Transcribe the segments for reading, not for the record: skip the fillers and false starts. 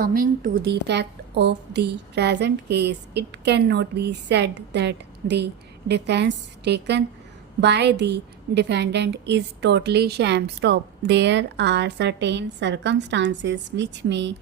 Coming to the fact of the present case, it cannot be said that the defense taken by the defendant is totally sham. Stop. There are certain circumstances which may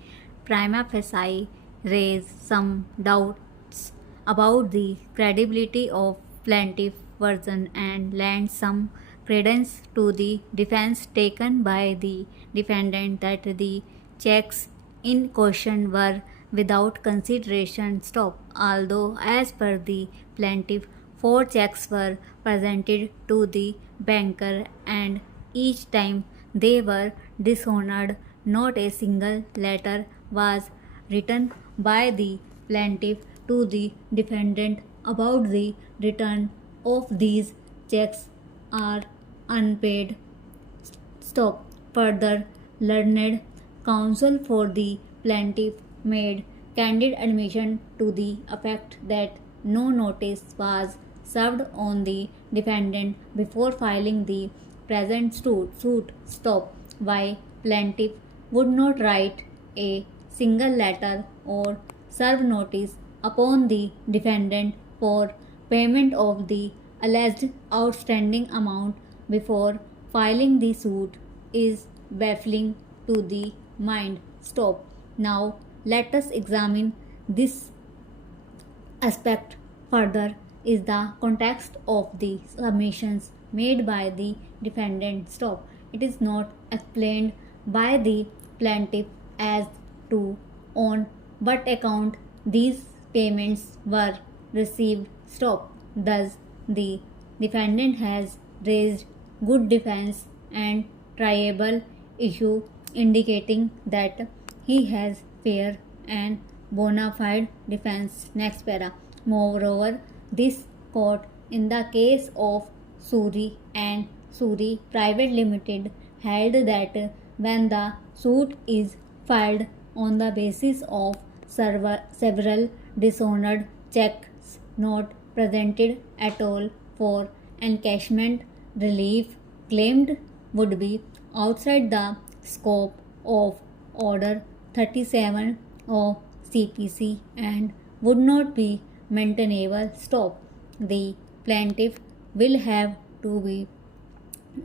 prima facie raise some doubts about the credibility of plaintiff version and lend some credence to the defense taken by the defendant that the checks in question were without consideration. Stop. Although, as per the plaintiff, 4 checks were presented to the banker and each time they were dishonored, not a single letter was written by the plaintiff to the defendant about the return of these checks are unpaid. Stop. Further, learned counsel for the plaintiff made candid admission to the effect that no notice was served on the defendant before filing the present suit. Stop. Why plaintiff would not write a single letter or serve notice upon the defendant for payment of the alleged outstanding amount before filing the suit is baffling to the mind. Stop. Now let us examine this aspect further. Is the context of the submissions made by the defendant. Stop. It is not explained by the plaintiff as to on what account these payments were received. Stop. Thus, the defendant has raised good defense and triable issue indicating that he has fair and bona fide defense. Next para. Moreover, this court in the case of Suri and Suri Private Limited held that when the suit is filed on the basis of several dishonored checks not presented at all for encashment, relief claimed would be outside the scope of Order 37 of CPC and would not be maintainable. Stop. The plaintiff will have to be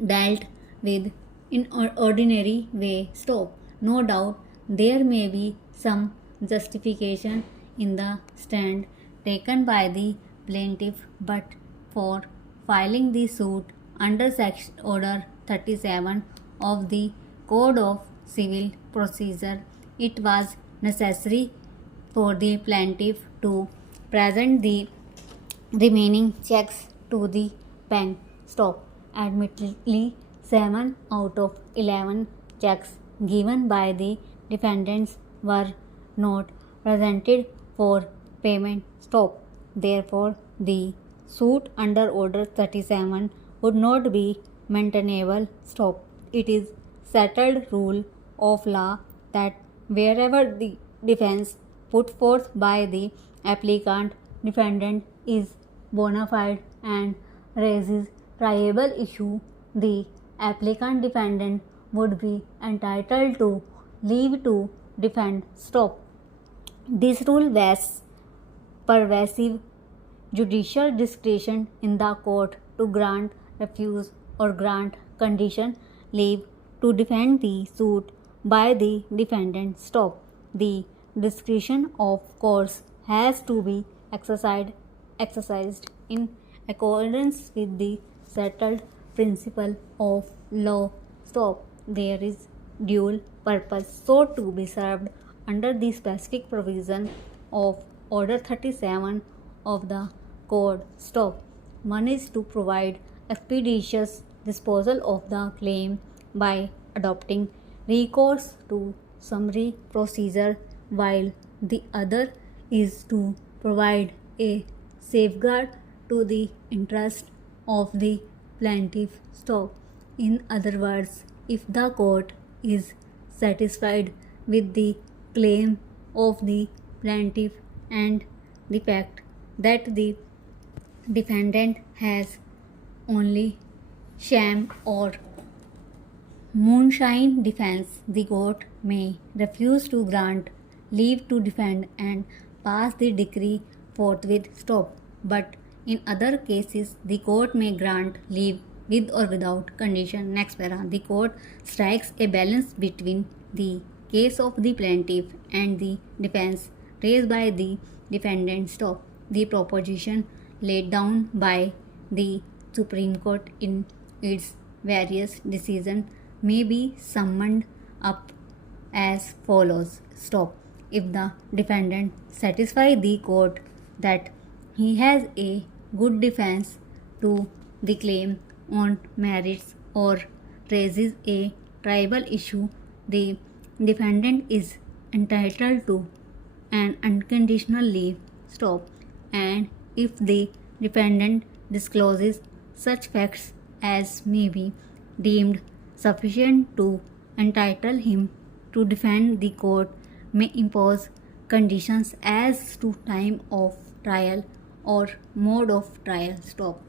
dealt with in ordinary way. Stop. No doubt there may be some justification in the stand taken by the plaintiff, but for filing the suit under Section Order 37 of the Code of Civil Procedure, it was necessary for the plaintiff to present the remaining checks to the bank. Stop. Admittedly, 7 out of 11 checks given by the defendants were not presented for payment. Stop. Therefore, the suit under Order 37 would not be maintainable. Stop. It is settled rule of law that wherever the defense put forth by the applicant defendant is bona fide and raises triable issue, the applicant defendant would be entitled to leave to defend. Stop. This rule vests pervasive judicial discretion in the court to grant, refuse, or grant condition leave to defend the suit by the defendant. Stop. The discretion of courts has to be exercised in accordance with the settled principle of law. Stop. There is dual purpose so to be served under the specific provision of Order 37 of the Code. Stop. One is to provide expeditious disposal of the claim by adopting recourse to summary procedure, while the other is to provide a safeguard to the interest of the plaintiff. Stop. In other words, if the court is satisfied with the claim of the plaintiff and the fact that the defendant has only sham or moonshine defense, the court may refuse to grant leave to defend and pass the decree forthwith. Stop. But in other cases, the court may grant leave with or without condition. Next para. The court strikes a balance between the case of the plaintiff and the defense raised by the defendant. Stop. The proposition laid down by the Supreme Court in its various decisions may be summed up as follows. Stop. If the defendant satisfies the court that he has a good defense to the claim on merits or raises a tribal issue, the defendant is entitled to an unconditional leave. Stop. And if the defendant discloses such facts as may be deemed sufficient to entitle him to defend, the court may impose conditions as to time of trial or mode of trial. Stop.